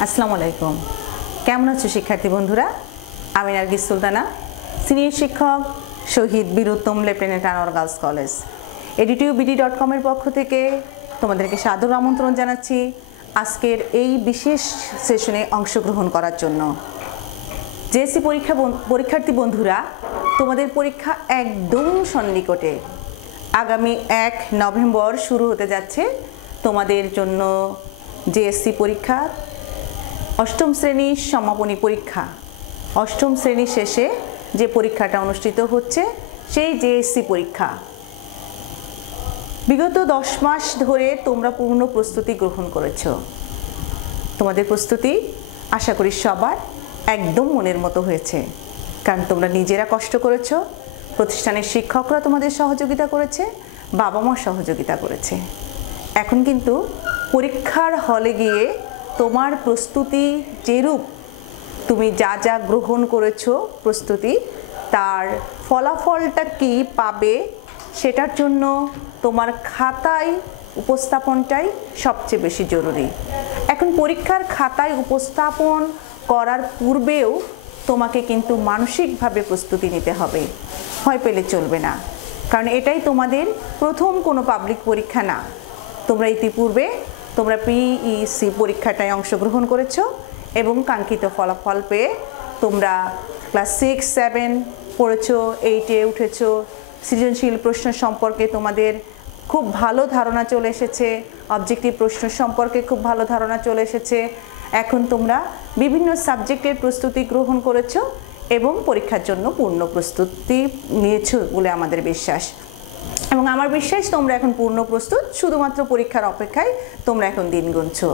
আসসালামু আলাইকুম। কেমন আছো শিক্ষার্থী বন্ধুরা? আমি নার্গিস সুলতানা, সিনিয়র শিক্ষক, Shaheed Biruttam lieutenant Anwar girls college. edutubd.com এর পক্ষ থেকে তোমাদেরকে সাদর আমন্ত্রণ জানাচ্ছি আজকের এই বিশেষ সেশনে অংশগ্রহণ করার জন্য। জেএসসি পরীক্ষার্থী বন্ধুরা, তোমাদের পরীক্ষা একদম সন্নিকটে। আগামী 1 নভেম্বর শুরু হতে যাচ্ছে তোমাদের জন্য জেএসসি পরীক্ষা, অষ্টম শ্রেণীর সমাপনী পরীক্ষা। অষ্টম শ্রেণী শেষে যে পরীক্ষাটা অনুষ্ঠিত হচ্ছে সেই জেএসসি পরীক্ষা। বিগত 10 মাস ধরে তোমরা পূর্ণ প্রস্তুতি গ্রহণ করেছ। তোমাদের প্রস্তুতি আশা করি সবার একদম মনের মতো হয়েছে, কারণ তোমরা নিজেরা কষ্ট করেছ, প্রতিষ্ঠানের শিক্ষকরা তোমাদের সহযোগিতা করেছে, বাবা মা সহযোগিতা করেছে। এখন কিন্তু পরীক্ষার হলে গিয়ে তোমার প্রস্তুতি যেরূপ, তুমি যা যা গ্রহণ করেছো প্রস্তুতি, তার ফলাফলটা কি পাবে সেটার জন্য তোমার খাতায় উপস্থাপনটাই সবচেয়ে বেশি জরুরি। এখন পরীক্ষার খাতায় উপস্থাপন করার পূর্বেও তোমাকে কিন্তু মানসিকভাবে প্রস্তুতি নিতে হবে, ভয় পেলে চলবে না, কারণ এটাই তোমাদের প্রথম কোনো পাবলিক পরীক্ষা না। তোমরা ইতিপূর্বে তোমরা পিইসি পরীক্ষাটায় অংশগ্রহণ করেছো এবং কাঙ্ক্ষিত ফলাফল পেয়ে তোমরা ক্লাস 6, 7 পড়েছো, 8-এ উঠেছো। সৃজনশীল প্রশ্ন সম্পর্কে তোমাদের খুব ভালো ধারণা চলে এসেছে, অবজেক্টিভ প্রশ্ন সম্পর্কে খুব ভালো ধারণা চলে এসেছে। এখন তোমরা বিভিন্ন সাবজেক্টের প্রস্তুতি গ্রহণ করেছো এবং পরীক্ষার জন্য পূর্ণ প্রস্তুতি নিয়েছো বলে আমাদের বিশ্বাস। এবং আমার বিশ্বাস তোমরা এখন পূর্ণ প্রস্তুত, শুধুমাত্র পরীক্ষার অপেক্ষায় তোমরা এখন দিন গুনছো।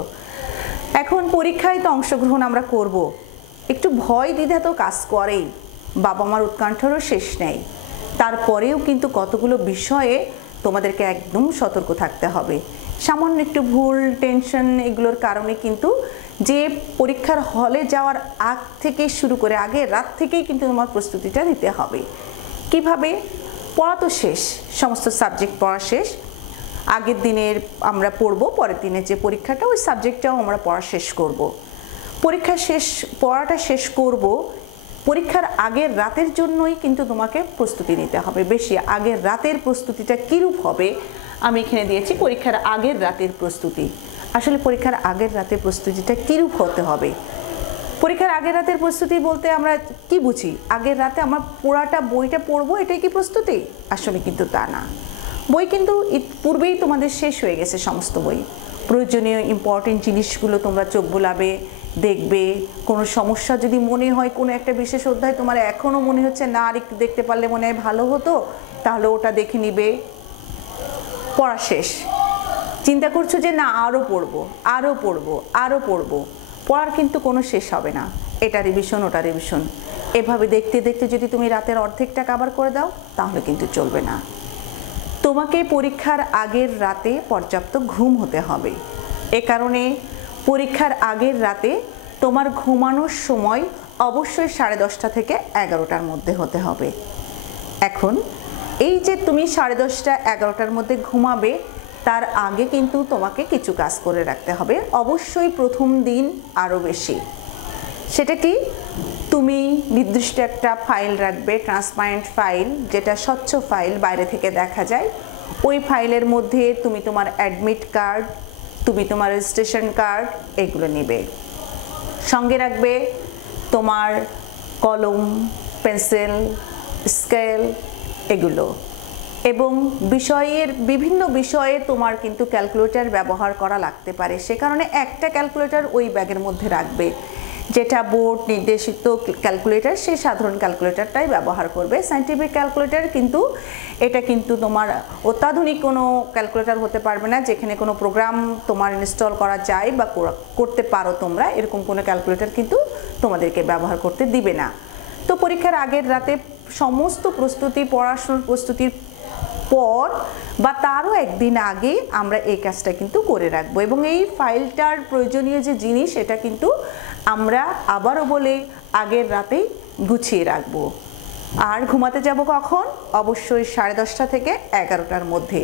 এখন পরীক্ষায় তো অংশগ্রহণ আমরা করব, একটু ভয় দ্বিধা তো কাজ করেই, বাবা মার উৎকণ্ঠারও শেষ নেই। তারপরেও কিন্তু কতগুলো বিষয়ে তোমাদেরকে একদম সতর্ক থাকতে হবে। সামান্য একটু ভুল, টেনশন, এগুলোর কারণে কিন্তু যে পরীক্ষার হলে যাওয়ার আগ থেকে শুরু করে আগের রাত থেকেই কিন্তু তোমার প্রস্তুতিটা নিতে হবে। কিভাবে? পড়া তো শেষ, সমস্ত সাবজেক্ট পড়া শেষ। আগের দিনের আমরা পড়বো, পরের দিনের যে পরীক্ষাটা ওই সাবজেক্টটাও আমরা পড়া শেষ করব। পরীক্ষা শেষ, পড়াটা শেষ করব, পরীক্ষার আগের রাতের জন্যই কিন্তু তোমাকে প্রস্তুতি নিতে হবে বেশি। আগের রাতের প্রস্তুতিটা কীরূপ হবে আমি এখানে দিয়েছি, পরীক্ষার আগের রাতের প্রস্তুতি। আসলে পরীক্ষার আগের রাতের প্রস্তুতিটা কীরূপ হতে হবে? পরীক্ষার আগের রাতের প্রস্তুতি বলতে আমরা কি বুঝি? আগের রাতে আমরা পড়াটা বইটা পড়বো, এটাই কি প্রস্তুতি? আসলে কিন্তু তা না। বই কিন্তু পূর্বেই তোমাদের শেষ হয়ে গেছে, সমস্ত বই। প্রয়োজনীয় ইম্পর্টেন্ট জিনিসগুলো তোমরা চোখ বোলাবে, দেখবে। কোনো সমস্যা যদি মনে হয়, কোনো একটা বিশেষ অধ্যায় তোমার এখনও মনে হচ্ছে না আর একটু দেখতে পারলে মনে হয় ভালো হতো, তাহলে ওটা দেখে নিবে। পড়া শেষ, চিন্তা করছো যে না আরও পড়বো, আরও পড়বো, আরও পড়বো। পড়ার কিন্তু কোনো শেষ হবে না, এটা রিভিশন, ওটা রিভিশন, এভাবে দেখতে দেখতে যদি তুমি রাতের অর্ধেকটা কভার করে দাও তাহলে কিন্তু চলবে না। তোমাকে পরীক্ষার আগের রাতে পর্যাপ্ত ঘুম হতে হবে। এ কারণে পরীক্ষার আগের রাতে তোমার ঘুমানোর সময় অবশ্যই 10:30 থেকে 11টার মধ্যে হতে হবে। এখন এই যে তুমি 10:30, 11টার মধ্যে ঘুমাবে, তার আগে কিন্তু তোমাকে কিছু কাজ করে রাখতে হবে, অবশ্যই প্রথম দিন আরও বেশি। সেটা কি? তুমি নির্দিষ্ট একটা ফাইল রাখবে, ট্রান্সপারেন্ট ফাইল, যেটা স্বচ্ছ ফাইল, বাইরে থেকে দেখা যায়। ওই ফাইলের মধ্যে তুমি তোমার অ্যাডমিট কার্ড, তুমি তোমার রেজিস্ট্রেশন কার্ড, এগুলো নেবে। সঙ্গে রাখবে তোমার কলম, পেন্সিল, স্কেল, এগুলো। এবং বিষয়ের বিভিন্ন বিষয়ে তোমার কিন্তু ক্যালকুলেটর ব্যবহার করা লাগতে পারে, সে কারণে একটা ক্যালকুলেটর ওই ব্যাগের মধ্যে রাখবে। যেটা বোর্ড নির্দেশিত ক্যালকুলেটর, সেই সাধারণ ক্যালকুলেটরটাই ব্যবহার করবে। সায়েন্টিফিক ক্যালকুলেটর কিন্তু এটা কিন্তু তোমার অত্যাধুনিক কোনো ক্যালকুলেটর হতে পারবে না, যেখানে কোনো প্রোগ্রাম তোমার ইনস্টল করা যায় বা করতে পারো তোমরা, এরকম কোনো ক্যালকুলেটর কিন্তু তোমাদেরকে ব্যবহার করতে দিবে না। তো পরীক্ষার আগের রাতে সমস্ত প্রস্তুতি, পড়াশোনার প্রস্তুতির পর বা তারও একদিন আগে আমরা এই কাজটা কিন্তু করে রাখবো। এবং এই ফাইলটার প্রয়োজনীয় যে জিনিস, এটা কিন্তু আমরা আবারও বলে আগের রাতেই গুছিয়ে রাখবো। আর ঘুমাতে যাব কখন? অবশ্যই 10:30 থেকে 11টার মধ্যে।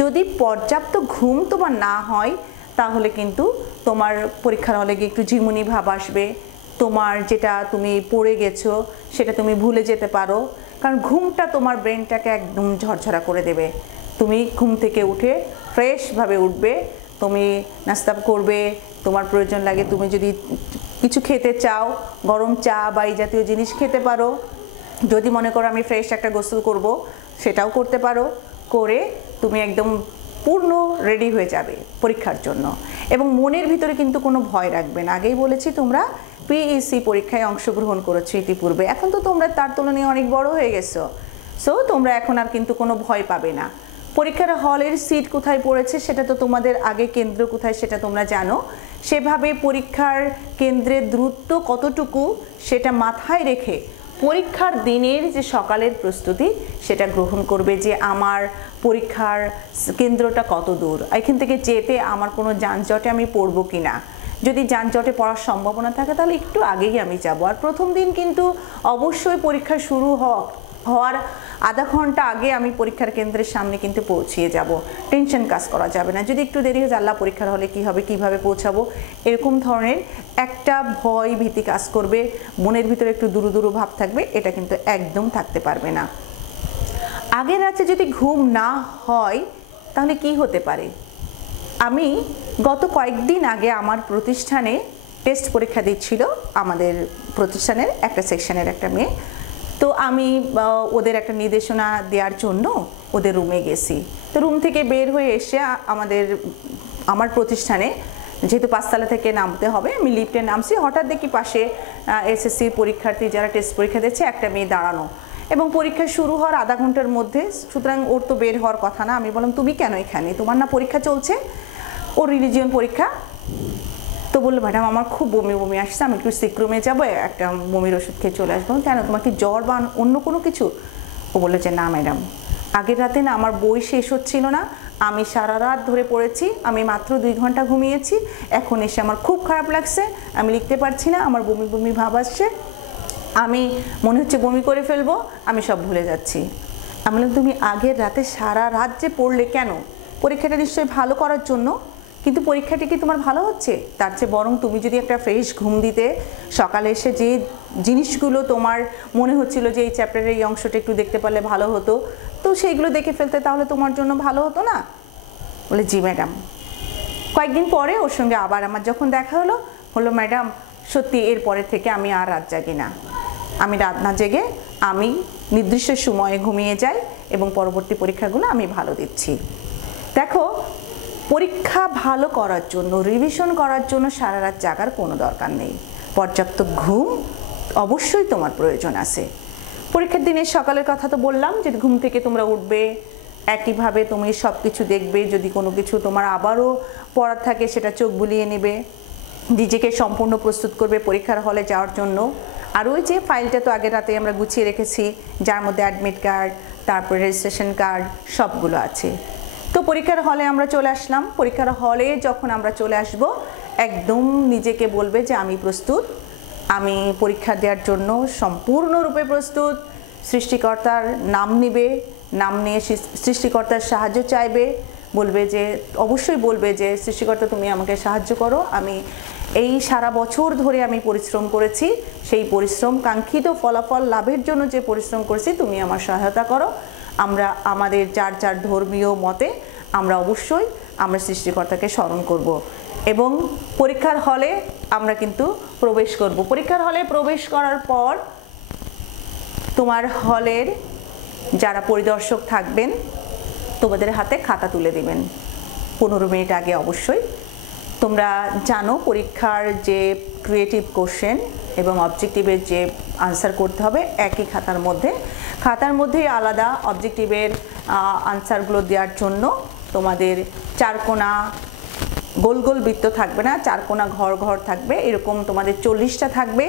যদি পর্যাপ্ত ঘুম তোমার না হয় তাহলে কিন্তু তোমার পরীক্ষার হলে গিয়ে একটু ঝিমুনি ভাব আসবে, তোমার যেটা তুমি পড়ে গেছো সেটা তুমি ভুলে যেতে পারো, কারণ ঘুমটা তোমার ব্রেনটাকে একদম ঝরঝরা করে দেবে। তুমি ঘুম থেকে উঠে ফ্রেশভাবে উঠবে, তুমি নাস্তা করবে, তোমার প্রয়োজন লাগে তুমি যদি কিছু খেতে চাও গরম চা বা এই জাতীয় জিনিস খেতে পারো, যদি মনে করো আমি ফ্রেশ একটা গোসল করব সেটাও করতে পারো, করে তুমি একদম পূর্ণ রেডি হয়ে যাবে পরীক্ষার জন্য। এবং মনের ভিতরে কিন্তু কোনো ভয় রাখবে না। আগেই বলেছি তোমরা পিইসি পরীক্ষায় অংশগ্রহণ করেছো ইতিপূর্বে, এখন তো তোমরা তার তুলনায় অনেক বড় হয়ে গেছো, সো তোমরা এখন আর কিন্তু কোনো ভয় পাবে না। পরীক্ষার হলের সিট কোথায় পড়েছে সেটা তো তোমাদের আগে কেন্দ্র কোথায় সেটা তোমরা জানো, সেভাবে পরীক্ষার কেন্দ্রের দূরত্ব কতটুকু সেটা মাথায় রেখে পরীক্ষার দিনের যে সকালের প্রস্তুতি সেটা গ্রহণ করবে, যে আমার পরীক্ষার কেন্দ্রটা কত দূর, এখান থেকে যেতে আমার কোনো যানজটে আমি পড়বো কি না। যদি যানজটে পড়ার সম্ভাবনা থাকে তাহলে একটু আগেই আমি যাব। আর প্রথম দিন কিন্তু অবশ্যই পরীক্ষা শুরু হওয়ার আধা ঘন্টা আগে আমি পরীক্ষার কেন্দ্রের সামনে কিন্তু পৌঁছিয়ে যাব, টেনশন কাজ করা যাবে না। যদি একটু দেরি হয়ে আল্লাহ পরীক্ষার হলে কী হবে, কিভাবে পৌঁছাবো, এরকম ধরনের একটা ভয় ভীতি কাজ করবে, মনের ভিতরে একটু দুরু দুরু ভাব থাকবে, এটা কিন্তু একদম থাকতে পারবে না। আগের রাতে যদি ঘুম না হয় তাহলে কি হতে পারে? আমি গত কয়েকদিন আগে আমার প্রতিষ্ঠানে টেস্ট পরীক্ষা দিচ্ছিল আমাদের প্রতিষ্ঠানের একটা সেকশনের একটা মেয়ে, তো আমি ওদের একটা নির্দেশনা দেওয়ার জন্য ওদের রুমে গেছি। তো রুম থেকে বের হয়ে এসে আমার প্রতিষ্ঠানে যেহেতু 5 তলা থেকে নামতে হবে, আমি লিফটে নামছি, হঠাৎ দেখি পাশে এসএসসি পরীক্ষার্থী যারা টেস্ট পরীক্ষা দিচ্ছে একটা মেয়ে দাঁড়ানো, এবং পরীক্ষা শুরু হওয়ার আধা ঘন্টার মধ্যে, সুতরাং ওর তো বের হওয়ার কথা না। আমি বললাম তুমি কেন এখানে, তোমার না পরীক্ষা চলছে? ওর রিলিজিয়ন পরীক্ষা। তো বললো ম্যাডাম আমার খুব বমি বমি আসছে, আমি একটু সিক রুমে যাবো, একটা বমির ওষুধ খেয়ে চলে আসবো। কেন, তোমার কি জ্বর বা অন্য কোনো কিছু? ও বললো যে না ম্যাডাম, আগের রাতে না আমার বই শেষ হচ্ছিল না, আমি সারা রাত ধরে পড়েছি, আমি মাত্র 2 ঘন্টা ঘুমিয়েছি, এখন এসে আমার খুব খারাপ লাগছে, আমি লিখতে পারছি না, আমার বমি বমি ভাব আসছে, আমি মনে হচ্ছে বমি করে ফেলবো, আমি সব ভুলে যাচ্ছি। আমি বললাম তুমি আগের রাতে সারা রাত যে পড়লে কেন? পরীক্ষাটা নিশ্চয়ই ভালো করার জন্য, কিন্তু পরীক্ষাটি কি তোমার ভালো হচ্ছে? তার চেয়ে বরং তুমি যদি একটা ফ্রেশ ঘুম দিতে, সকালে এসে যে জিনিসগুলো তোমার মনে হচ্ছিল যে এই চ্যাপ্টারের এই অংশটা একটু দেখতে পারলে ভালো হতো, তো সেইগুলো দেখে ফেলতে, তাহলে তোমার জন্য ভালো হতো না? বলে জি ম্যাডাম। কয়েকদিন পরে ওর সঙ্গে আবার আমার যখন দেখা হলো ম্যাডাম সত্যি এরপরে থেকে আমি আর রাত জাগি না, আমি রাত না জেগে আমি নির্দিষ্ট সময়ে ঘুমিয়ে যাই এবং পরবর্তী পরীক্ষাগুলো আমি ভালো দিচ্ছি। দেখো, পরীক্ষা ভালো করার জন্য, রিভিশন করার জন্য সারা রাত জাগার কোনো দরকার নেই, পর্যাপ্ত ঘুম অবশ্যই তোমার প্রয়োজন আছে। পরীক্ষার দিনের সকালের কথা তো বললাম, যে ঘুম থেকে তোমরা উঠবে, একইভাবে তুমি সব কিছু দেখবে, যদি কোনো কিছু তোমার আবারও পড়ার থাকে সেটা চোখ বুলিয়ে নেবে, নিজেকে সম্পূর্ণ প্রস্তুত করবে পরীক্ষার হলে যাওয়ার জন্য। আর ওই যে ফাইলটা তো আগের রাতে আমরা গুছিয়ে রেখেছি, যার মধ্যে অ্যাডমিট কার্ড, তারপরে রেজিস্ট্রেশন কার্ড সবগুলো আছে। তো পরীক্ষার হলে আমরা চলে আসলাম। পরীক্ষার হলে যখন আমরা চলে আসব, একদম নিজেকে বলবে যে আমি প্রস্তুত, আমি পরীক্ষা দেওয়ার জন্য সম্পূর্ণরূপে প্রস্তুত। সৃষ্টিকর্তার নাম নিবে, নাম নিয়ে সৃষ্টিকর্তার সাহায্য চাইবে, বলবে যে অবশ্যই বলবে যে সৃষ্টিকর্তা তুমি আমাকে সাহায্য করো, আমি এই সারা বছর ধরে আমি পরিশ্রম করেছি, সেই পরিশ্রম কাঙ্ক্ষিত ফলাফল লাভের জন্য যে পরিশ্রম করেছি তুমি আমার সহায়তা করো। আমরা আমাদের যার যার ধর্মীয় মতে আমরা অবশ্যই আমরা সৃষ্টিকর্তাকে স্মরণ করব এবং পরীক্ষার হলে আমরা কিন্তু প্রবেশ করব। পরীক্ষার হলে প্রবেশ করার পর তোমার হলের যারা পরিদর্শক থাকবেন তোমাদের হাতে খাতা তুলে দিবেন 15 মিনিট আগে। অবশ্যই তোমরা জানো পরীক্ষার যে ক্রিয়েটিভ কোশ্চেন এবং অবজেক্টিভের যে আনসার করতে হবে একই খাতার মধ্যে আলাদা অবজেক্টিভের আনসারগুলো দেওয়ার জন্য তোমাদের 4 কোণা গোল গোল বৃত্ত থাকবে না, 4 কোণা ঘর ঘর থাকবে, এরকম তোমাদের 40টা থাকবে।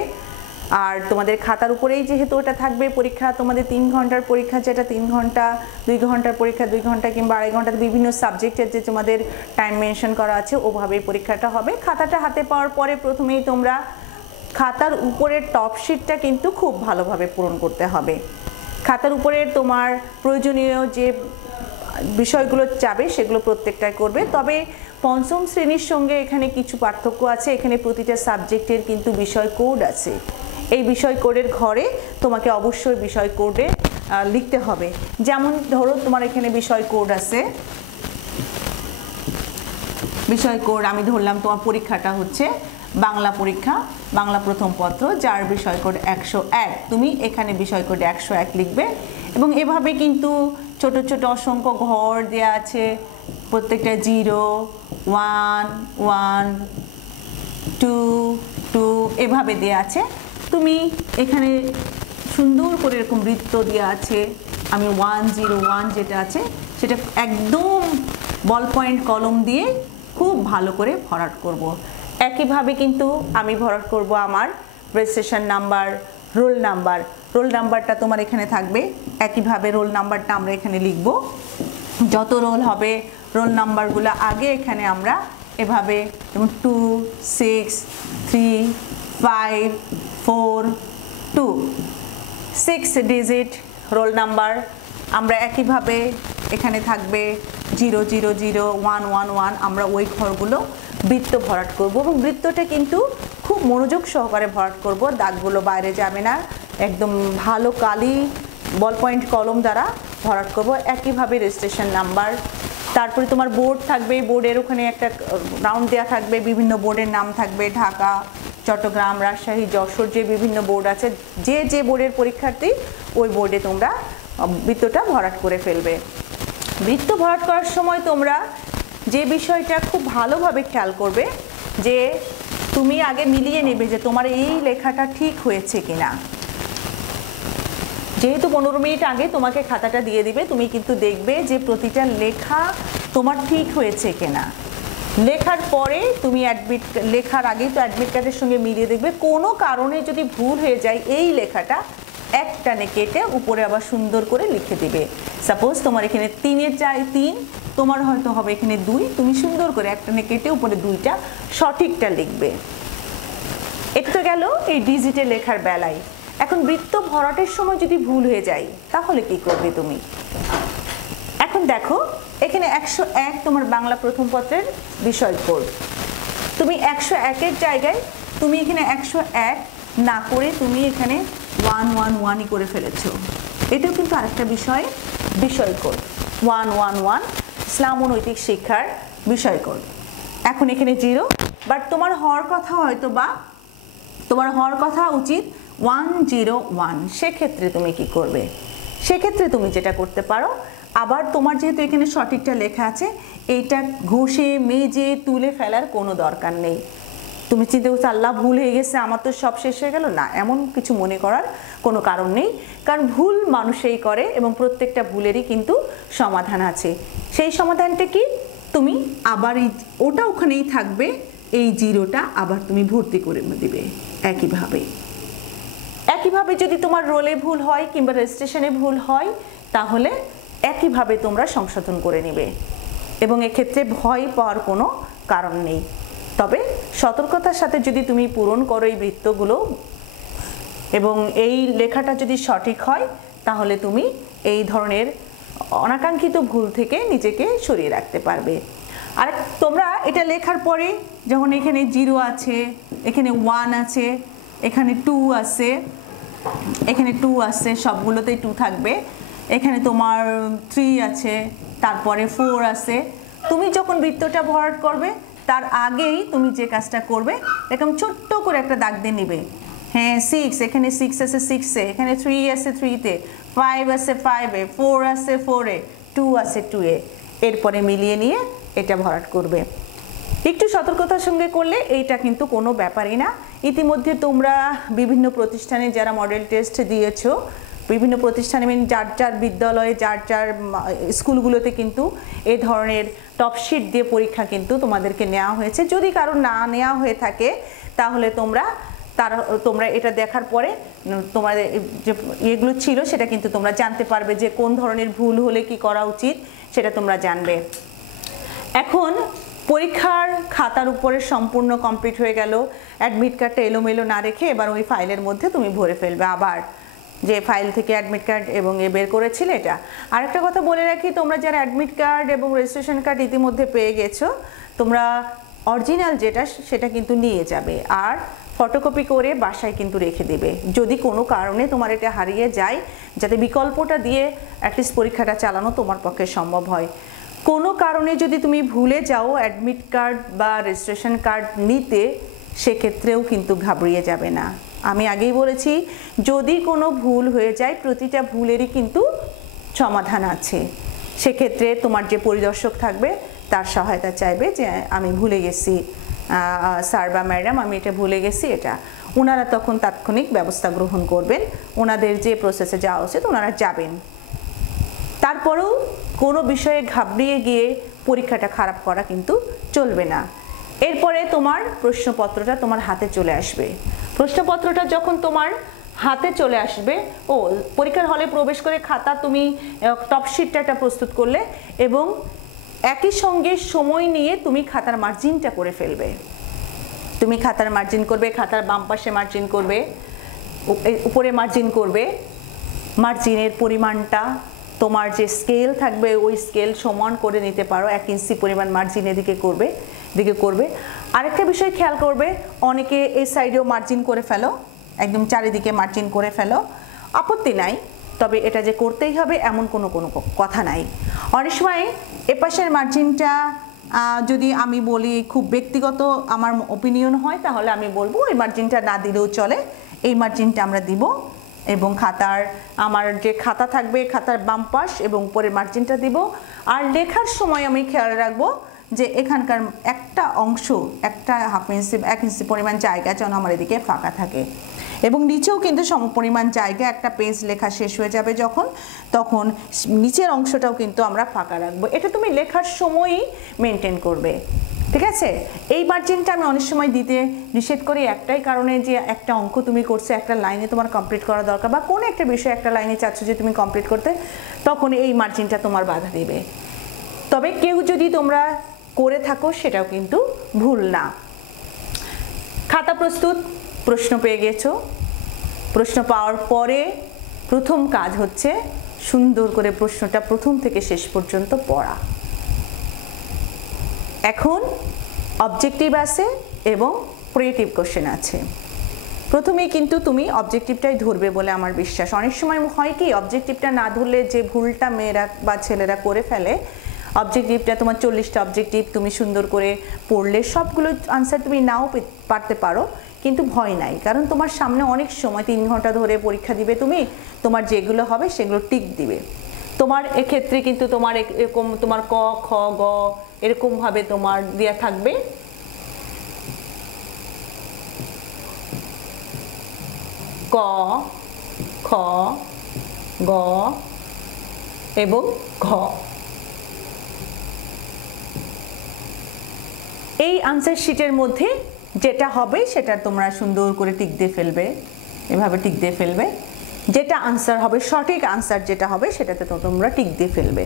আর তোমাদের খাতার উপরেই যেহেতু ওটা থাকবে, পরীক্ষা তোমাদের 3 ঘন্টার পরীক্ষা, যেটা 3 ঘন্টা 2 ঘন্টার পরীক্ষা, 2 ঘন্টা কিংবা 2.5 ঘন্টা, বিভিন্ন সাবজেক্টের যে তোমাদের টাইম মেনশন করা আছে ওভাবেই পরীক্ষাটা হবে। খাতাটা হাতে পাওয়ার পরে প্রথমেই তোমরা খাতার উপরের টপ শিটটা কিন্তু খুব ভালোভাবে পূরণ করতে হবে। খাতার উপরে তোমার প্রয়োজনীয় যে বিষয়গুলো চাবে সেগুলো প্রত্যেকটাই করবে, তবে পঞ্চম শ্রেণীর সঙ্গে এখানে কিছু পার্থক্য আছে। এখানে প্রতিটা সাবজেক্টের কিন্তু বিষয় কোড আছে। এই বিষয় কোডের ঘরে তোমাকে অবশ্যই বিষয় কোডে লিখতে হবে। যেমন ধরো তোমার এখানে বিষয় কোড আছে, বিষয় কোড আমি ধরলাম তোমার পরীক্ষাটা হচ্ছে বাংলা পরীক্ষা, বাংলা প্রথম পত্র, যার বিষয় কোড 101। তুমি এখানে বিষয় কোড 101 লিখবে এবং এভাবে কিন্তু ছোট ছোট অসংখ্য ঘর দেওয়া আছে, প্রত্যেকটা 0 1 1 2 2 এভাবে দেওয়া আছে। তুমি এখানে সুন্দর করে এরকম বৃত্ত দেওয়া আছে। আমি 101 যেটা আছে সেটা একদম বল পয়েন্ট কলম দিয়ে খুব ভালো করে ভরাট করব। একইভাবে কিন্তু আমি ভরাট করব আমার registration number, roll number. Roll নাম্বারটা তোমার এখানে থাকবে। একইভাবে রোল নাম্বারটা আমরা এখানে লিখব। যত রোল হবে রোল নাম্বারগুলো আগে এখানে আমরা এভাবে 2 6 3 5 4 2 6 ডিজিট রোল নাম্বার আমরা একইভাবে এখানে থাকবে 0 0 0 1 1 1। আমরা ওই ঘরগুলো বৃত্ত ভরাট করব এবং বৃত্তটা কিন্তু খুব মনোযোগ সহকারে ভরাট করব। দাগগুলো বাইরে যাবে না, একদম ভালো কালি বল পয়েন্ট কলম দ্বারা ভরাট করব। একইভাবে রেজিস্ট্রেশন নাম্বার, তারপরে তোমার বোর্ড থাকবে, বোর্ডের ওখানে একটা রাউন্ড দেওয়া থাকবে, বিভিন্ন বোর্ডের নাম থাকবে, ঢাকা, চট্টগ্রাম, রাজশাহী, যশোর, যে বিভিন্ন বোর্ড আছে, যে যে বোর্ডের পরীক্ষার্থী ওই বোর্ডে তোমরা বৃত্তটা ভরাট করে ফেলবে। বৃত্ত ভরাট করার সময় তোমরা যে বিষয়টা খুব ভালোভাবে খেয়াল করবে যে তুমি আগে মিলিয়ে নেবে যে তোমার এই লেখাটা ঠিক হয়েছে কিনা। যেহেতু 15 মিনিট আগে তোমাকে খাতাটা দিয়ে দিবে, তুমি কিন্তু দেখবে যে প্রতিটা লেখা তোমার ঠিক হয়েছে কিনা। লেখার পরে তুমি লেখার আগেই তো অ্যাডমিট কার্ডের সঙ্গে মিলিয়ে দেখবে। কোনো কারণে যদি ভুল হয়ে যায় এই লেখাটা একটানে কেটে উপরে আবার সুন্দর করে লিখে দিবে। সাপোজ তোমার এখানে 3-এর চাই 3, তোমার হয়তো হবে এখানে 2, তুমি সুন্দর করে একটানে কেটে উপরে 2টা সঠিকটা লিখবে। এটা তো গেল এই ডিজিটে লেখার বেলায়। এখন বৃত্ত ভরাটের সময় যদি ভুল হয়ে যায় তাহলে কি করবে তুমি? এখন দেখো এখানে 101 তোমার বাংলা প্রথম পত্রের বিষয় কোড। তুমি 101-এর জায়গায় তুমি এখানে 101 না করে তুমি এখানে 111ই করে ফেলেছো। এটাও কিন্তু আরেকটা বিষয় কোড 111 ইসলাম ও নৈতিক শিক্ষার বিষয় কোড। এখন এখানে 0, বাট তোমার হওয়ার কথা হয়তো বা তোমার হওয়ার কথা উচিত 101। সেক্ষেত্রে তুমি কি করবে? সেক্ষেত্রে তুমি যেটা করতে পারো, আবার তোমার যেহেতু এখানে সঠিকটা লেখা আছে, এইটা ঘষে মেজে তুলে ফেলার কোনো দরকার নেই। তুমি চিন্তা করছো আল্লাহ ভুল হয়ে গেছে, আমার তো সব শেষ হয়ে গেল, না, এমন কিছু মনে করার কোনো কারণ নেই। কারণ ভুল মানুষই করে এবং প্রত্যেকটা ভুলেরই কিন্তু সমাধান আছে। সেই সমাধানটা কি? তুমি আবার ওটা ওখানেই থাকবে, এই 0টা আবার তুমি ভর্তি করে দিবে। একইভাবে যদি তোমার রোলে ভুল হয় কিংবা রেজিস্ট্রেশনে ভুল হয় তাহলে একইভাবে তোমরা সংশোধন করে নেবে এবং এক্ষেত্রে ভয় পাওয়ার কোনো কারণ নেই। তবে সতর্কতার সাথে যদি তুমি পূরণ করো এই বৃত্তগুলো এবং এই লেখাটা যদি সঠিক হয় তাহলে তুমি এই ধরনের অনাকাঙ্ক্ষিত ভুল থেকে নিজেকে সরিয়ে রাখতে পারবে। আর তোমরা এটা লেখার পরে যখন এখানে 0 আছে, এখানে 1 আছে, এখানে 2 আছে, এখানে 2 আছে, সবগুলোতেই 2 থাকবে, এখানে তোমার 3 আছে, তারপরে 4 আছে। তুমি যখন বৃত্তটা ভরাট করবে তার আগেই তুমি যে কাজটা করবে, এরকম ছোট্ট করে একটা দাগ দিয়ে নেবে। হ্যাঁ 6, এখানে 6 আছে 6-এ, এখানে 3 আছে 3-তে, 5 আছে 5-এ, 4 আছে 4-এ, 2 আছে 2-এ, এরপরে মিলিয়ে নিয়ে এটা ভরাট করবে। একটু সতর্কতার সঙ্গে করলে এইটা কিন্তু কোনো ব্যাপারই না। ইতিমধ্যে তোমরা বিভিন্ন প্রতিষ্ঠানে যারা মডেল টেস্ট দিয়েছো, বিভিন্ন প্রতিষ্ঠানে যার যার বিদ্যালয়ে যার যার স্কুলগুলোতে কিন্তু এই ধরনের টপশিট দিয়ে পরীক্ষা কিন্তু তোমাদেরকে নেওয়া হয়েছে। যদি কারো না নেওয়া হয়ে থাকে তাহলে তোমরা এটা দেখার পরে তোমাদের যে ইয়েগুলো ছিল সেটা কিন্তু তোমরা জানতে পারবে যে কোন ধরনের ভুল হলে কি করা উচিত, সেটা তোমরা জানবে। এখন পরীক্ষার খাতার উপরে সম্পূর্ণ কমপ্লিট হয়ে গেল। অ্যাডমিট কার্ডটা এলোমেলো না রেখে এবার ওই ফাইলের মধ্যে তুমি ভরে ফেলবে আবার, যে ফাইল থেকে অ্যাডমিট কার্ড এবং বের করেছিলে এটা। আরেকটা কথা বলে রাখি, তোমরা যারা অ্যাডমিট কার্ড এবং রেজিস্ট্রেশন কার্ড ইতিমধ্যে পেয়ে গেছো তোমরা অরিজিনাল যেটা সেটা কিন্তু নিয়ে যাবে, আর ফটোকপি করে বাসায় কিন্তু রেখে দেবে। যদি কোনো কারণে তোমার এটা হারিয়ে যায়, যাতে বিকল্পটা দিয়ে অ্যাটলিস্ট পরীক্ষাটা চালানো তোমার পক্ষে সম্ভব হয়। কোনো কারণে যদি তুমি ভুলে যাও অ্যাডমিট কার্ড বা রেজিস্ট্রেশন কার্ড নিতে, সেক্ষেত্রেও কিন্তু ঘাবড়িয়ে যাবে না। আমি আগেই বলেছি, যদি কোনো ভুল হয়ে যায়, প্রতিটা ভুলেরই কিন্তু সমাধান আছে। সেক্ষেত্রে তোমার যে পরিদর্শক থাকবে তার সহায়তা চাইবে যে আমি ভুলে গেছি স্যার বা ম্যাডাম, আমি এটা ভুলে গেছি, এটা ওনারা তখন তাৎক্ষণিক ব্যবস্থা গ্রহণ করবেন। ওনাদের যে প্রসেসে যাওয়া উচিত ওনারা যাবেন। তারপরেও কোনো বিষয়ে ঘাবড়িয়ে গিয়ে পরীক্ষাটা খারাপ করা কিন্তু চলবে না। এরপরে তোমার প্রশ্নপত্রটা তোমার হাতে চলে আসবে। প্রশ্নপত্রটা যখন তোমার হাতে চলে আসবে, পরীক্ষার হলে প্রবেশ করে খাতা তুমি টপ শিটটা একটা প্রস্তুত করলে এবং একই সঙ্গে সময় নিয়ে তুমি খাতার মার্জিনটা করে ফেলবে। তুমি খাতার মার্জিন করবে, খাতার বাম পাশে মার্জিন করবে, উপরে মার্জিন করবে। মার্জিনের পরিমাণটা তোমার যে স্কেল থাকবে ওই স্কেল সমান করে নিতে পারো। 1 ইঞ্চি পরিমাণ মার্জিন এদিকে করবে। আরেকটা বিষয় খেয়াল করবে, অনেকে এই সাইডেও মার্জিন করে ফেলো, একদম চারিদিকে মার্জিন করে ফেলো, আপত্তি নাই, তবে এটা যে করতেই হবে এমন কোনো কথা নাই। অনেক সময় এপাশের মার্জিনটা যদি আমি বলি খুব ব্যক্তিগত আমার ওপিনিয়ন হয়, তাহলে আমি বলবো এই মার্জিনটা না দিলেও চলে, এই মার্জিনটা আমরা দিব। এবং আমার যে খাতা থাকবে খাতার বাম পাশ এবং উপরের মার্জিনটা দিব। আর লেখার সময় আমি খেয়াল রাখবো যে এখানকার একটা অংশ, একটা 1 ইঞ্চি পরিমাণ জায়গা যেন আমার এদিকে ফাঁকা থাকে। এবং নিচেও কিন্তু সমপরিমাণ জায়গা, একটা পেজ লেখা শেষ হয়ে যাবে তখন নিচের অংশটাও কিন্তু আমরা ফাঁকা রাখবো। এটা তুমি লেখার সময়ই মেনটেন করবে, ঠিক আছে? এই মার্জিনটা আমি অনেক সময় দিতে নিষেধ করি একটাই কারণে, যে একটা অঙ্ক তুমি করছো, একটা লাইনে তোমার কমপ্লিট করা দরকার, বা কোনো একটা বিষয় একটা লাইনে চাচ্ছ যে তুমি কমপ্লিট করতে, তখন এই মার্জিনটা তোমার বাধা দেবে। তবে কেউ যদি তোমরা করে থাকো সেটাও কিন্তু ভুল না। খাতা প্রস্তুত, প্রশ্ন পেয়ে গেছো। প্রশ্ন পাওয়ার পরে প্রথম কাজ হচ্ছে সুন্দর করে প্রশ্নটা প্রথম থেকে শেষ পর্যন্ত পড়া। এখন অবজেক্টিভ আছে এবং ক্রিয়েটিভ কোশ্চেন আছে। প্রথমেই কিন্তু তুমি অবজেক্টিভটাই ধরবে বলে আমার বিশ্বাস। অনেক সময় হয় কি, অবজেক্টিভটা না ধরলে যে ভুলটা মেয়েরা বা ছেলেরা করে ফেলে, অবজেক্টিভটা তোমার 40টা অবজেক্টিভ তুমি সুন্দর করে পড়লে সবগুলো আনসার তুমি নাও পারতে পারো, কিন্তু ভয় নাই, কারণ তোমার সামনে অনেক সময় 3 ঘন্টা ধরে পরীক্ষা দিবে তুমি, তোমার যেগুলো হবে সেগুলো টিক দিবে। তোমার এক্ষেত্রে কিন্তু তোমার এরকম তোমার ক, খ, গ এরকমভাবে তোমার দেওয়া থাকবে। ক, খ, গ এবং ঘ। এই আনসার শিটের মধ্যে যেটা হবে সেটা তোমরা সুন্দর করে টিক দিয়ে ফেলবে, এভাবে টিক দিয়ে ফেলবে। যেটা আনসার হবে, সঠিক আনসার যেটা হবে সেটাতে তো তোমরা টিক দিয়ে ফেলবে।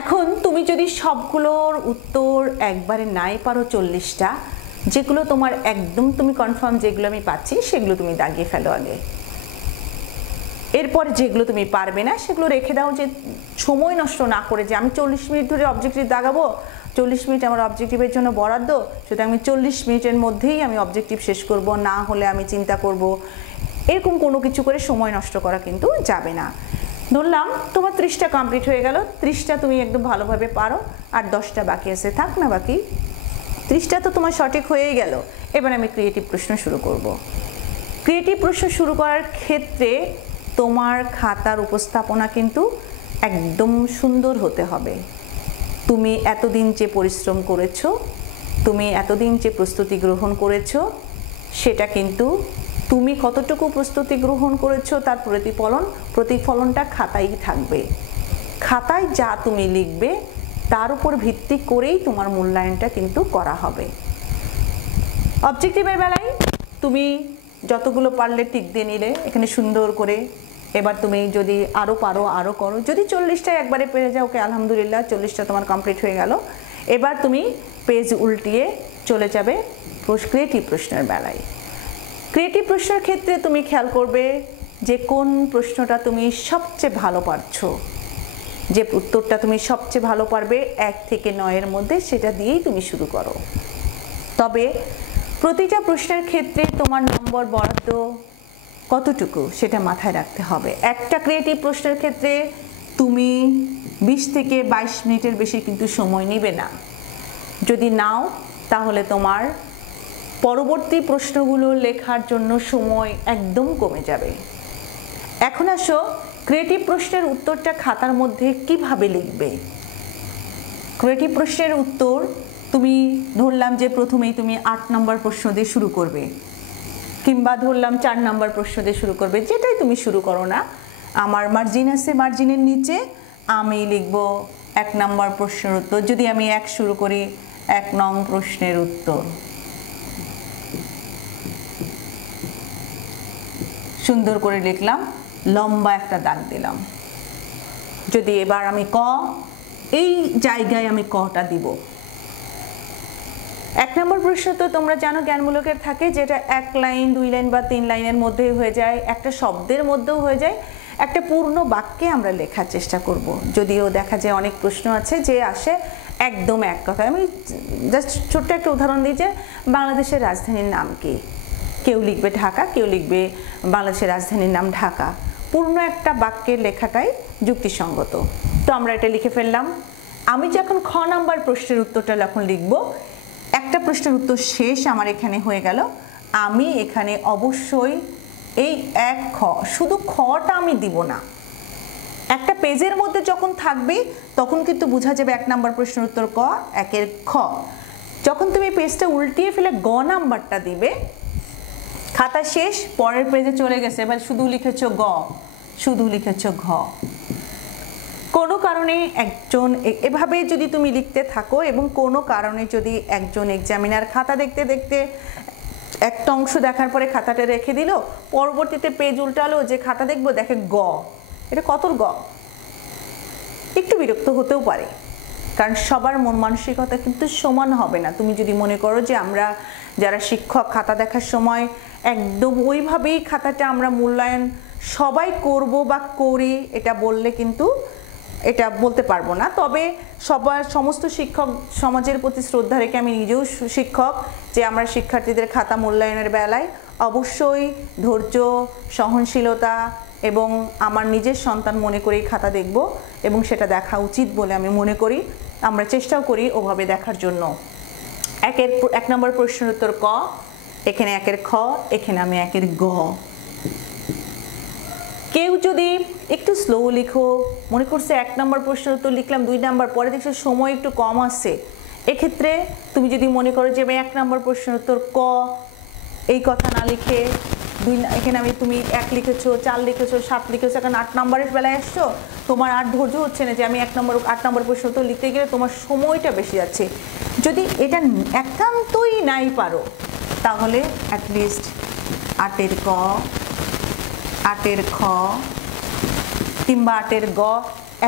এখন তুমি যদি সবগুলোর উত্তর একবারে নাই পারো 40টা, যেগুলো তোমার একদম তুমি কনফার্ম যেগুলো আমি পাচ্ছি সেগুলো তুমি দাগিয়ে ফেলো আগে। এরপর যেগুলো তুমি পারবে না সেগুলো রেখে দাও, যে সময় নষ্ট না করে যে আমি 40 মিনিট ধরে অবজেক্টিভ দাগাবো, 40 মিনিট আমার অবজেক্টিভের জন্য বরাদ্দ, সেটা আমি 40 মিনিটের মধ্যেই আমি অবজেক্টিভ শেষ করব, না হলে আমি চিন্তা করব, এরকম কোনো কিছু করে সময় নষ্ট করা কিন্তু যাবে না। ধরলাম তোমার 30টা কমপ্লিট হয়ে গেল, 30টা তুমি একদম ভালোভাবে পারো, আর 10টা বাকি আছে, থাক না বাকি 30টা তো তোমার সঠিক হয়েই গেল। এবার আমি ক্রিয়েটিভ প্রশ্ন শুরু করব। ক্রিয়েটিভ প্রশ্ন শুরু করার ক্ষেত্রে তোমার খাতার উপস্থাপনা কিন্তু একদম সুন্দর হতে হবে। তুমি এতদিন যে পরিশ্রম করেছো, তুমি এতদিন যে প্রস্তুতি গ্রহণ করেছো, সেটা কিন্তু তুমি কতটুকু প্রস্তুতি গ্রহণ করেছো তার প্রতিফলনটা খাতায় থাকবে। খাতায় যা তুমি লিখবে তার উপর ভিত্তি করেই তোমার মূল্যায়নটা কিন্তু করা হবে। অবজেক্টিভের বেলায় তুমি যতগুলো পারলে টিক দিয়ে নিলে এখানে সুন্দর করে। এবার তুমি যদি আরও পারো আরও করো, যদি 40টা একবারে পেরে যাও, ওকে আলহামদুলিল্লাহ 40টা তোমার কমপ্লিট হয়ে গেল। এবার তুমি পেজ উল্টিয়ে চলে যাবে ক্রিয়েটিভ প্রশ্নের বেলায়। ক্রিয়েটিভ প্রশ্নের ক্ষেত্রে তুমি খেয়াল করবে যে কোন প্রশ্নটা তুমি সবচেয়ে ভালো পারছো। যে উত্তরটা তুমি সবচেয়ে ভালো পারবে 1 থেকে 9 এর মধ্যে, সেটা দিয়েই তুমি শুরু করো। তবে প্রতিটা প্রশ্নের ক্ষেত্রে তোমার নম্বর বরাদ্দ কতটুকু সেটা মাথায় রাখতে হবে। একটা ক্রিয়েটিভ প্রশ্নের ক্ষেত্রে তুমি 20 থেকে 22 মিনিটের বেশি কিন্তু সময় নেবে না। যদি নাও তাহলে তোমার পরবর্তী প্রশ্নগুলো লেখার জন্য সময় একদম কমে যাবে। এখন আসো ক্রিয়েটিভ প্রশ্নের উত্তরটা খাতার মধ্যে কিভাবে লিখবে। ক্রিয়েটিভ প্রশ্নের উত্তর তুমি ধরলাম যে প্রথমেই তুমি 8 নম্বর প্রশ্ন দিয়ে শুরু করবে, কিংবা ধরলাম 4 নম্বর প্রশ্ন দিয়ে শুরু করবে, যেটাই তুমি শুরু করো না। আমার মার্জিন আছে, মার্জিনের নিচে আমি লিখব 1 নম্বর প্রশ্নের উত্তর। যদি আমি 1 শুরু করি, 1 নং প্রশ্নের উত্তর, সুন্দর করে লিখলাম, লম্বা একটা দাগ দিলাম। যদি এবার আমি ক, এই জায়গায় আমি কটা দিব। 1 নম্বর প্রশ্ন তো তোমরা জানো জ্ঞানমূলকের থাকে, যেটা 1 লাইন 2 লাইন বা 3 লাইনের মধ্যেই হয়ে যায়, একটা শব্দের মধ্যেও হয়ে যায়, একটা পূর্ণ বাক্যে আমরা লেখার চেষ্টা করব। যদিও দেখা যায় অনেক প্রশ্ন আছে যে আসে একদম এক কথা। আমি জাস্ট ছোট্ট একটা উদাহরণ দিই যে বাংলাদেশের রাজধানীর নাম কি, কেউ লিখবে ঢাকা, কেউ লিখবে বাংলাদেশের রাজধানীর নাম ঢাকা। পূর্ণ একটা বাক্যের লেখাটাই যুক্তিসঙ্গত। তো আমরা এটা লিখে ফেললাম। আমি যখন খ নাম্বার প্রশ্নের উত্তরটা যখন লিখব, একটা প্রশ্নের উত্তর শেষ আমার এখানে হয়ে গেল। আমি এখানে অবশ্যই এই 1 খ, শুধু খটা আমি দিব না। একটা পেজের মধ্যে যখন থাকবে তখন কিন্তু বোঝা যাবে 1 নম্বর প্রশ্নের উত্তর ক, 1 খ। যখন তুমি পেজটা উল্টিয়ে ফেলে গ নাম্বারটা দিবে, খাতা শেষ, পরের পেজে চলে গেছে, এবার শুধু লিখেছ গ, শুধু লিখেছ ঘ। কোনো কারণে একজন এভাবে যদি তুমি লিখতে থাকো এবং কোনো কারণে যদি একজন এক্সামিনার খাতা দেখতে দেখতে একটা অংশ দেখার পরে খাতাটা রেখে দিল, পরবর্তীতে পেজ উল্টালো যে খাতা দেখবো, দেখে গ, এটা কতর গ, একটু বিরক্ত হতেও পারে। কারণ সবার মন মানসিকতা কিন্তু সমান হবে না। তুমি যদি মনে করো যে আমরা যারা শিক্ষক খাতা দেখার সময় একদম ওইভাবেই খাতাটা আমরা মূল্যায়ন সবাই করব বা করি, এটা বললে কিন্তু এটা বলতে পারবো না। তবে সমস্ত শিক্ষক সমাজের প্রতি শ্রদ্ধা রেখে, আমি নিজেও শিক্ষক, যে আমরা শিক্ষার্থীদের খাতা মূল্যায়নের বেলায় অবশ্যই ধৈর্য, সহনশীলতা এবং আমার নিজের সন্তান মনে করেই খাতা দেখব এবং সেটা দেখা উচিত বলে আমি মনে করি। আমরা চেষ্টাও করি ওভাবে দেখার জন্য। 1 নম্বর প্রশ্নের উত্তর ক, এখানে 1 খ, এখানে আমি 1 গ। কেউ যদি একটু স্লো লিখো, মনে করছে 1 নম্বর প্রশ্নের উত্তর লিখলাম 2 নাম্বার, পরে দেখছো সময় একটু কম আসছে, এক্ষেত্রে তুমি যদি মনে করো যে আমি 1 নম্বর প্রশ্নের উত্তর ক এই কথা না লিখে এখানে আমি তুমি 1 লিখেছো, 4 লিখেছো, 7 লিখেছো, এখন 8 নম্বরের বেলায় আসছো, তোমার আর ধৈর্য হচ্ছে না যে আমি 8 নম্বর প্রশ্ন উত্তর লিখতে গেলে তোমার সময়টা বেশি যাচ্ছে। যদি এটা একান্তই নাই পারো, তাহলে অ্যাটলিস্ট 8 ক, 8 খ কিংবা 8 গ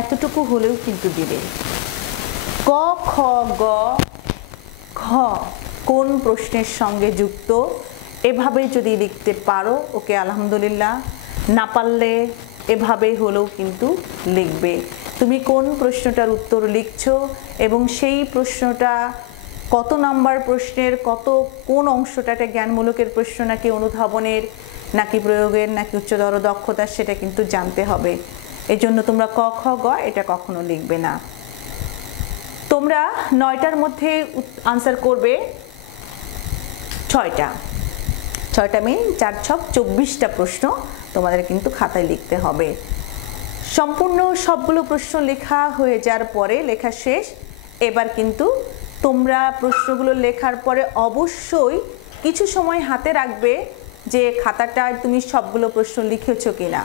এতটুকু হলেও কিন্তু দিবে। ক, খ, গ, ঘ কোন প্রশ্নের সঙ্গে যুক্ত, এভাবে যদি লিখতে পারো ওকে আলহামদুলিল্লাহ, না পারলে এভাবে হলেও কিন্তু লিখবে। তুমি কোন প্রশ্নটার উত্তর লিখছো এবং সেই প্রশ্নটা কত নাম্বার প্রশ্নের, কোন অংশটা, এটা জ্ঞানমূলকের প্রশ্ন নাকি অনুধাবনের নাকি প্রয়োগের নাকি উচ্চতর দক্ষতা, সেটা কিন্তু জানতে হবে। এজন্য তোমরা ক, খ, গ এটা কখনো লিখবে না। তোমরা 9টার মধ্যে আনসার করবে 6টা মিন 4 ছক 24টা প্রশ্ন তোমাদের কিন্তু খাতায় লিখতে হবে। সম্পূর্ণ সবগুলো প্রশ্ন লেখা হয়ে যাওয়ার পরে, লেখা শেষ, এবার কিন্তু তোমরা প্রশ্নগুলো লেখার পরে অবশ্যই কিছু সময় হাতে রাখবে যে খাতাটায় তুমি সবগুলো প্রশ্ন লিখেছো কিনা।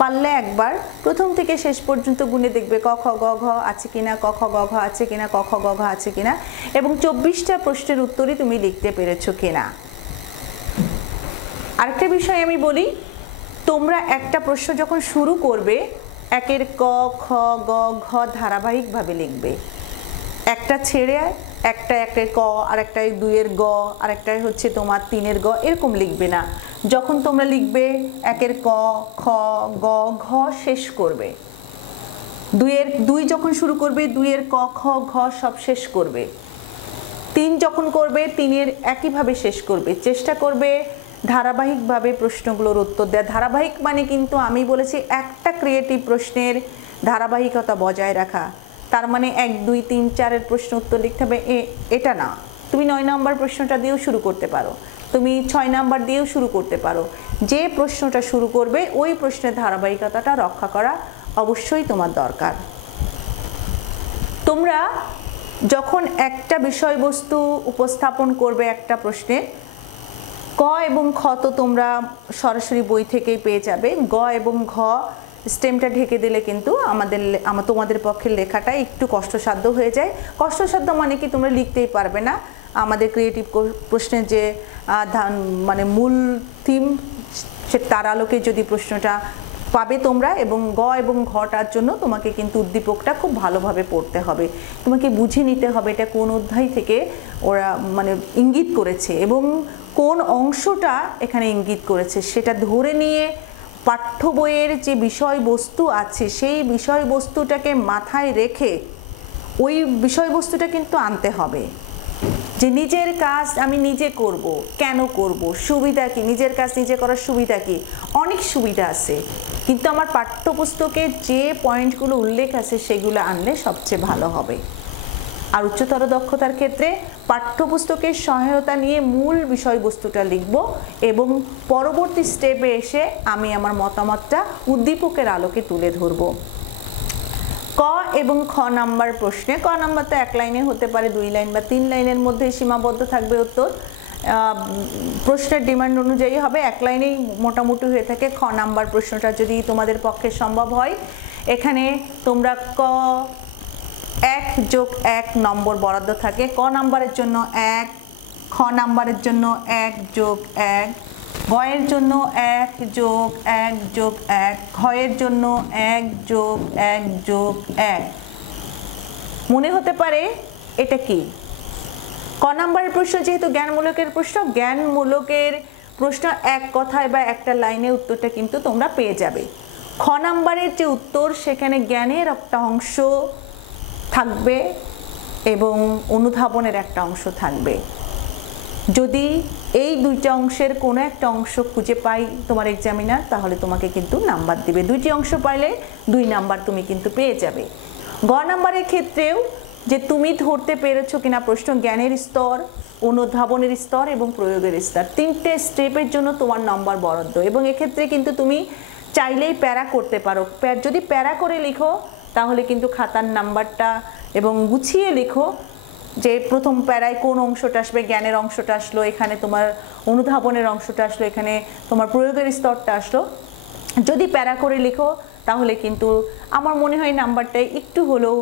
পারলে একবার প্রথম থেকে শেষ পর্যন্ত গুনে দেখবে ক, খ, গ, ঘ আছে কিনা, ক, খ, গ, ঘ আছে কিনা, ক, খ, গ, ঘ আছে কিনা, এবং 24টা প্রশ্নের উত্তরই তুমি লিখতে পেরেছো কিনা। আরেকটা বিষয় আমি বলি, তোমরা একটা প্রশ্ন যখন শুরু করবে 1 ক, খ, গ, ঘ ধারাবাহিকভাবে লিখবে। একটা ছেড়ে একটা 1 ক, আর একটা 2 গ, আর একটা হচ্ছে তোমার 3 গ, এরকম লিখবে না। যখন তোমরা লিখবে 1 ক, খ, গ, ঘ শেষ করবে, দুই যখন শুরু করবে 2 এর ক খ ঘ সব শেষ করবে। 3 যখন করবে 3 এর একইভাবে শেষ করবে। চেষ্টা করবে ধারাবাহিকভাবে প্রশ্নগুলোর উত্তর দেওয়া। ধারাবাহিক মানে কিন্তু আমি বলেছি একটা ক্রিয়েটিভ প্রশ্নের ধারাবাহিকতা বজায় রাখা। তার মানে 1 2 3 4 এর প্রশ্ন উত্তর লিখতে হবে এটা না। তুমি 9 নম্বর প্রশ্নটা দিয়েও শুরু করতে পারো, তুমি 6 নাম্বার দিয়েও শুরু করতে পারো। যে প্রশ্নটা শুরু করবে ওই প্রশ্নের ধারাবাহিকতাটা রক্ষা করা অবশ্যই তোমার দরকার। তোমরা যখন একটা বিষয়বস্তু উপস্থাপন করবে একটা প্রশ্নে, ক এবং খ তো তোমরা সরাসরি বই থেকেই পেয়ে যাবে। গ এবং ঘ স্টেমটা ঢেকে দিলে কিন্তু তোমাদের পক্ষে লেখাটা একটু কষ্টসাধ্য হয়ে যায়। কষ্টসাধ্য মানে কি তোমরা লিখতেই পারবে না। আমাদের ক্রিয়েটিভ প্রশ্নের যে মানে মূল থিম, সে তার আলোকে যদি প্রশ্নটা পাবে তোমরা, এবং গ এবং ঘটার জন্য তোমাকে কিন্তু উদ্দীপকটা খুব ভালোভাবে পড়তে হবে। তোমাকে বুঝে নিতে হবে এটা কোন অধ্যায় থেকে ওরা মানে ইঙ্গিত করেছে এবং কোন অংশটা এখানে ইঙ্গিত করেছে, সেটা ধরে নিয়ে পাঠ্য বইয়ের যে বিষয়বস্তু আছে সেই বিষয়বস্তুটাকে মাথায় রেখে ওই বিষয়বস্তুটা কিন্তু আনতে হবে। যে নিজের কাজ আমি নিজে করব, কেন করব, সুবিধা কি, নিজের কাজ নিজে করার সুবিধা কি? অনেক সুবিধা আছে, কিন্তু আমার পাঠ্যপুস্তকে যে পয়েন্টগুলো উল্লেখ আছে সেগুলো আনলে সবচেয়ে ভালো হবে। আর উচ্চতর দক্ষতার ক্ষেত্রে পাঠ্যপুস্তকের সহায়তা নিয়ে মূল বিষয়বস্তুটা লিখব এবং পরবর্তী স্টেপে এসে আমি আমার মতামতটা উদ্দীপকের আলোকে তুলে ধরব। ক এবং খ নাম্বার প্রশ্নে, ক নাম্বার তো 1 লাইনে হতে পারে, 2 লাইন বা 3 লাইনের মধ্যে সীমাবদ্ধ থাকবে উত্তর। প্রশ্নের ডিমান্ড অনুযায়ী হবে, 1 লাইনেই মোটামুটি হয়ে থাকে। খ নাম্বার প্রশ্নটা যদি তোমাদের পক্ষে সম্ভব হয়, এখানে তোমরা ক 1 + 1 নম্বর বরাদ্দ থাকে। ক নাম্বারের জন্য 1, খ নাম্বারের জন্য 1 + 1, গ এর জন্য 1 + 1 + 1, ঘ এর জন্য 1 + 1 + 1। মনে হতে পারে এটা কি? ক নাম্বারের প্রশ্ন যেহেতু জ্ঞানমূলকের প্রশ্ন, জ্ঞানমূলকের প্রশ্ন এক কথায় বা একটা লাইনে উত্তরটা কিন্তু তোমরা পেয়ে যাবে। খ নাম্বারের যে উত্তর সেখানে জ্ঞানের একটা অংশ থাকবে এবং অনুধাবনের একটা অংশ থাকবে। যদি এই দুইটা অংশের কোনো একটা অংশ খুঁজে পাই তোমার এক্সামিনার, তাহলে তোমাকে কিন্তু নাম্বার দিবে। দুইটি অংশ পাইলে 2 নাম্বার তুমি কিন্তু পেয়ে যাবে। গ নাম্বারের ক্ষেত্রেও যে তুমি ধরতে পেরেছো কিনা প্রশ্ন, জ্ঞানের স্তর, অনুধাবনের স্তর এবং প্রয়োগের স্তর, 3টে স্টেপের জন্য তোমার নাম্বার বরাদ্দ। এবং এক্ষেত্রে কিন্তু তুমি চাইলেই প্যারা করতে পারো। যদি প্যারা করে লিখো তাহলে কিন্তু খাতার নাম্বারটা, এবং গুছিয়ে লিখো যে প্রথম প্যারায় কোন অংশটা আসবে, জ্ঞানের অংশটা আসলো, এখানে তোমার অনুধাবনের অংশটা আসলো, এখানে তোমার প্রয়োগের স্তরটা আসলো। যদি প্যারা করে লিখো তাহলে কিন্তু আমার মনে হয় নাম্বারটা একটু হলেও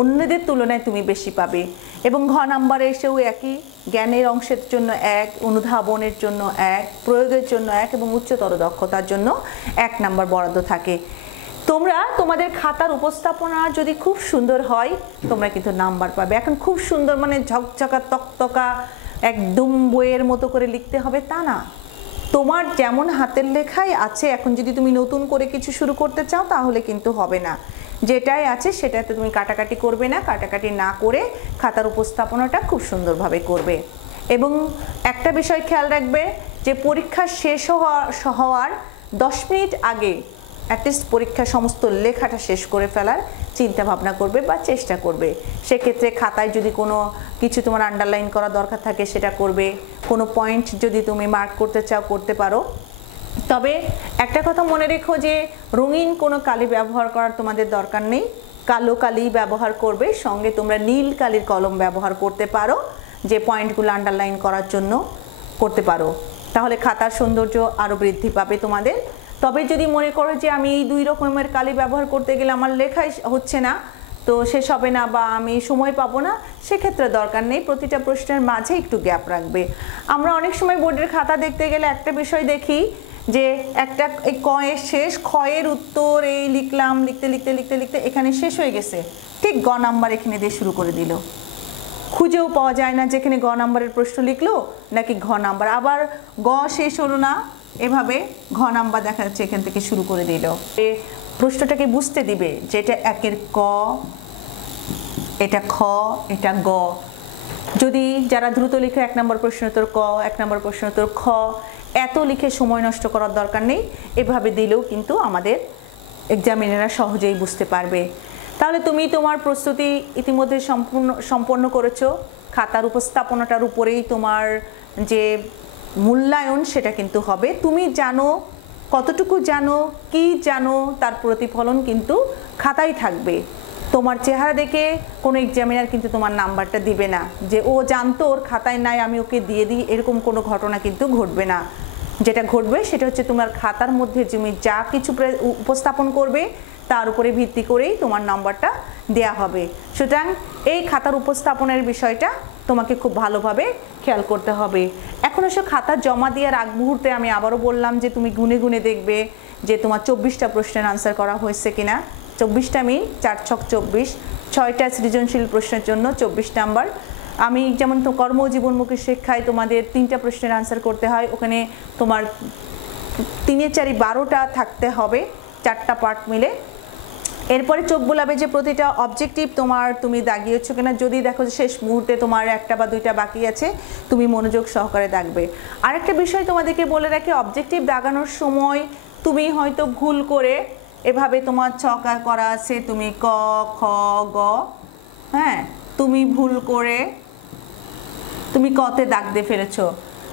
অন্যদের তুলনায় তুমি বেশি পাবে। এবং ঘ নাম্বারে এসেও একই, জ্ঞানের অংশের জন্য 1, অনুধাবনের জন্য 1, প্রয়োগের জন্য 1 এবং উচ্চতর দক্ষতার জন্য 1 নাম্বার বরাদ্দ থাকে। তোমরা তোমাদের খাতার উপস্থাপনা যদি খুব সুন্দর হয় তোমরা কিন্তু নাম্বার পাবে। এখন খুব সুন্দর মানে ঝকঝকা তকতকা একদম বইয়ের মতো করে লিখতে হবে তা না, তোমার যেমন হাতের লেখাই আছে। এখন যদি তুমি নতুন করে কিছু শুরু করতে চাও তাহলে কিন্তু হবে না, যেটাই আছে সেটাতে তুমি কাটাকাটি করবে না, কাটাকাটি না করে খাতার উপস্থাপনাটা খুব সুন্দরভাবে করবে। এবং একটা বিষয় খেয়াল রাখবে যে পরীক্ষা শেষ হওয়ার 10 মিনিট আগে অ্যাটলিস্ট পরীক্ষা সমস্ত লেখাটা শেষ করে ফেলার চিন্তা ভাবনা করবে বা চেষ্টা করবে। সেক্ষেত্রে খাতায় যদি কোনো কিছু তোমার আন্ডারলাইন করা দরকার থাকে সেটা করবে, কোনো পয়েন্ট যদি তুমি মার্ক করতে চাও করতে পারো। তবে একটা কথা মনে রেখো যে রঙিন কোনো কালি ব্যবহার করার তোমাদের দরকার নেই, কালো কালি ব্যবহার করবে। সঙ্গে তোমরা নীল কালির কলম ব্যবহার করতে পারো, যে পয়েন্টগুলো আন্ডারলাইন করার জন্য করতে পারো, তাহলে খাতার সৌন্দর্য আরও বৃদ্ধি পাবে তোমাদের। তবে যদি মনে করো যে আমি এই 2 রকমের কালি ব্যবহার করতে গেলে আমার লেখাই হচ্ছে না, তো শেষ হবে না বা আমি সময় পাবো না, সেক্ষেত্রে দরকার নেই, প্রতিটা প্রশ্নের মাঝে একটু গ্যাপ রাখবে। আমরা অনেক সময় বোর্ডের খাতা দেখতে গেলে একটা বিষয় দেখি যে একটা এই ক এর শেষ, খ এর উত্তর এই লিখলাম, লিখতে লিখতে লিখতে লিখতে এখানে শেষ হয়ে গেছে, ঠিক গ নাম্বার এখানে দিয়ে শুরু করে দিল। খুঁজেও পাওয়া যায় না যেখানে গ নাম্বারের প্রশ্ন লিখলো নাকি ঘ নাম্বার, আবার গ শেষ হলো না, এভাবে ঘ নাম্বার দেখা যাচ্ছে এখান থেকে শুরু করে দিল। প্রশ্নটাকে বুঝতে দিবে যে এটা একের ক, এটা খ, এটা গ। যদি যারা দ্রুত লিখে 1 নম্বর প্রশ্নোত্তর ক, 1 নম্বর প্রশ্নোত্তর খ এত লিখে সময় নষ্ট করার দরকার নেই, এভাবে দিলেও কিন্তু আমাদের এক্সামিনাররা সহজেই বুঝতে পারবে। তাহলে তুমি তোমার প্রস্তুতি ইতিমধ্যে সম্পন্ন করেছো। খাতার উপস্থাপনাটার উপরেই তোমার যে মূল্যায়ন সেটা কিন্তু হবে। তুমি জানো, কতটুকু জানো, কি জানো, তার প্রতিফলন কিন্তু খাতায় থাকবে। তোমার চেহারা দেখে কোনো এক্সামিনার কিন্তু তোমার নাম্বারটা দিবে না যে ও জানতো ওর খাতায় নাই আমি ওকে দিয়ে দিই, এরকম কোনো ঘটনা কিন্তু ঘটবে না। যেটা ঘটবে সেটা হচ্ছে তোমার খাতার মধ্যে তুমি যা কিছু উপস্থাপন করবে তার উপরে ভিত্তি করেই তোমার নাম্বারটা দেয়া হবে। সুতরাং এই খাতার উপস্থাপনের বিষয়টা তোমাকে খুব ভালোভাবে খেয়াল করতে হবে। এখন এসে খাতা জমা দেওয়ার আগ মুহূর্তে আমি আবারও বললাম যে তুমি গুনে গুনে দেখবে যে তোমার 24টা প্রশ্নের আনসার করা হয়েছে কিনা। 24টা মিন 4 ছক 24, 6টা সৃজনশীল প্রশ্নের জন্য 24 নাম্বার। আমি যেমন তো কর্মজীবনমুখী শিক্ষায় তোমাদের 3টা প্রশ্নের আনসার করতে হয়, ওখানে তোমার 3 4 12টা থাকতে হবে, 4টা পার্ট মিলে। এরপরে চোখ বোলাবে যে প্রতিটা অবজেক্টিভ তুমি দাগিয়েছো কিনা। যদি দেখো যে শেষ মুহূর্তে তোমার 1টা বা 2টা বাকি আছে, তুমি মনোযোগ সহকারে দাগবে। আরেকটা বিষয় তোমাদেরকে বলে রাখি, অবজেক্টিভ দাগানোর সময় তুমি হয়তো ভুল করে এভাবে তোমার ছক করা আছে, তুমি ক, খ, গ, হ্যাঁ, তুমি ভুল করে তুমি কতে দাগ দিয়ে ফেলেছো।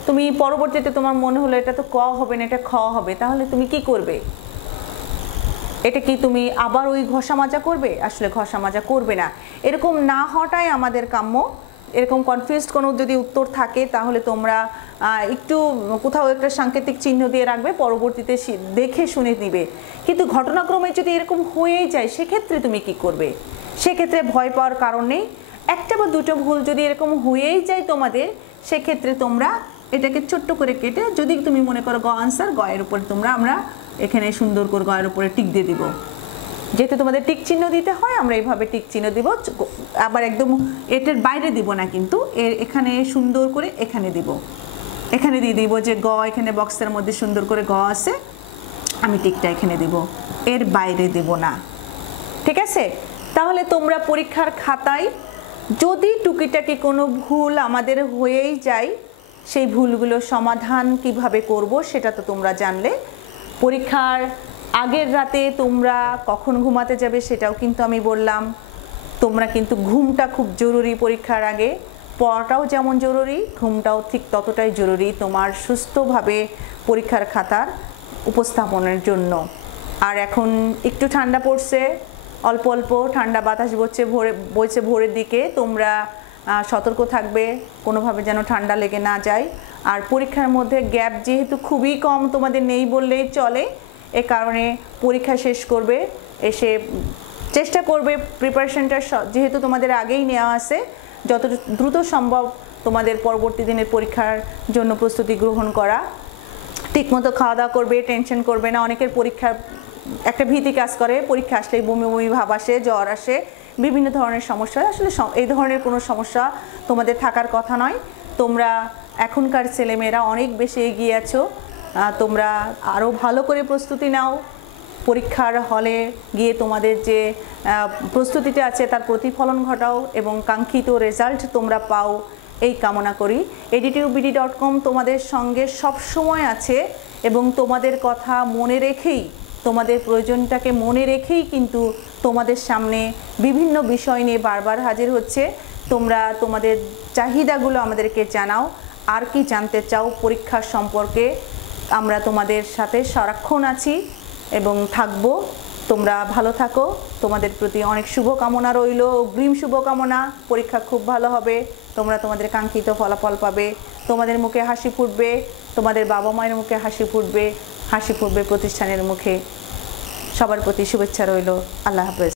তুমি পরবর্তীতে তোমার মনে হলো এটা তো ক হবে না, এটা খ হবে, তাহলে তুমি কি করবে? এটা কি তুমি আবার ওই ঘষা মাজা করবে? আসলে ঘষা মাজা করবে না। এরকম না হওয়াটাই আমাদের কাম্য। এরকম কনফিউজড কোনো যদি উত্তর থাকে তাহলে তোমরা একটু কোথাও একটা সাংকেতিক চিহ্ন দিয়ে রাখবে, পরবর্তীতে দেখে শুনে দিবে। কিন্তু ঘটনাক্রমে যদি এরকম হয়েই যায় সেক্ষেত্রে তুমি কি করবে? সেক্ষেত্রে ভয় পাওয়ার কারণ নেই। 1টা বা 2টো ভুল যদি এরকম হয়েই যায় তোমাদের, সেক্ষেত্রে তোমরা এটাকে ছোট্ট করে কেটে, যদি তুমি মনে করো গ আনসার, গ এর উপরে আমরা এখানে সুন্দর করে গ এর উপরে টিক দিয়ে দিব। যেহেতু তোমাদের টিক চিহ্ন দিতে হয়, আমরা এইভাবে টিক চিহ্ন দিব। আবার একদম এটার বাইরে দিব না, কিন্তু এখানে সুন্দর করে এখানে দিব, এখানে দিয়ে দিব যে গ, এখানে বক্সের মধ্যে সুন্দর করে গ আছে, আমি টিকটা এখানে দিব, এর বাইরে দেব না। ঠিক আছে? তাহলে তোমরা পরীক্ষার খাতায় যদি টুকিটাকি কোনো ভুল আমাদের হয়েই যায়, সেই ভুলগুলো সমাধান কিভাবে করব সেটা তো তোমরা জানলে। পরীক্ষার আগের রাতে তোমরা কখন ঘুমাতে যাবে সেটাও কিন্তু আমি বললাম। তোমরা কিন্তু ঘুমটা খুব জরুরি পরীক্ষার আগে, পড়াটাও যেমন জরুরি, ঘুমটাও ঠিক ততটাই জরুরি তোমার সুস্থভাবে পরীক্ষার খাতার উপস্থাপনের জন্য। আর এখন একটু ঠান্ডা পড়ছে, অল্প অল্প ঠান্ডা বাতাস বইছে ভোরের দিকে। তোমরা সতর্ক থাকবে কোনোভাবে যেন ঠান্ডা লেগে না যায়। আর পরীক্ষার মধ্যে গ্যাপ যেহেতু খুবই কম, তোমাদের নেই বললেই চলে, এ কারণে পরীক্ষা শেষ করবে এসে চেষ্টা করবে প্রিপারেশনটা যেহেতু তোমাদের আগেই নেওয়া আছে, যত দ্রুত সম্ভব তোমাদের পরবর্তী দিনের পরীক্ষার জন্য প্রস্তুতি গ্রহণ করা। ঠিকমতো খাওয়া দাওয়া করবে, টেনশন করবে না। অনেকের পরীক্ষার একটা ভীতি কাজ করে, পরীক্ষা আসলেই বমি বমি ভাব আসে, জ্বর আসে, বিভিন্ন ধরনের সমস্যা। আসলে এই ধরনের কোনো সমস্যা তোমাদের থাকার কথা নয়। তোমরা এখনকার ছেলেমেয়েরা অনেক বেশি এগিয়ে আছো, তোমরা আরও ভালো করে প্রস্তুতি নাও। পরীক্ষার হলে গিয়ে তোমাদের যে প্রস্তুতিটা আছে তার প্রতিফলন ঘটাও এবং কাঙ্ক্ষিত রেজাল্ট তোমরা পাও, এই কামনা করি। edtubd.com তোমাদের সঙ্গে সব সময় আছে এবং তোমাদের কথা মনে রেখেই, তোমাদের প্রয়োজনটাকে মনে রেখেই কিন্তু তোমাদের সামনে বিভিন্ন বিষয় নিয়ে বারবার হাজির হচ্ছে। তোমরা তোমাদের চাহিদাগুলো আমাদেরকে জানাও, আর কি জানতে চাও পরীক্ষার সম্পর্কে। আমরা তোমাদের সাথে সারাক্ষণ আছি এবং থাকবো। তোমরা ভালো থাকো, তোমাদের প্রতি অনেক শুভকামনা রইল, অগ্রিম শুভকামনা। পরীক্ষা খুব ভালো হবে, তোমরা তোমাদের কাঙ্ক্ষিত ফলাফল পাবে, তোমাদের মুখে হাসি ফুটবে, তোমাদের বাবা মায়ের মুখে হাসি ফুটবে, হাসি ফুটবে প্রতিষ্ঠানের মুখে। সবার প্রতি শুভেচ্ছা রইল। আল্লাহ হাফেজ।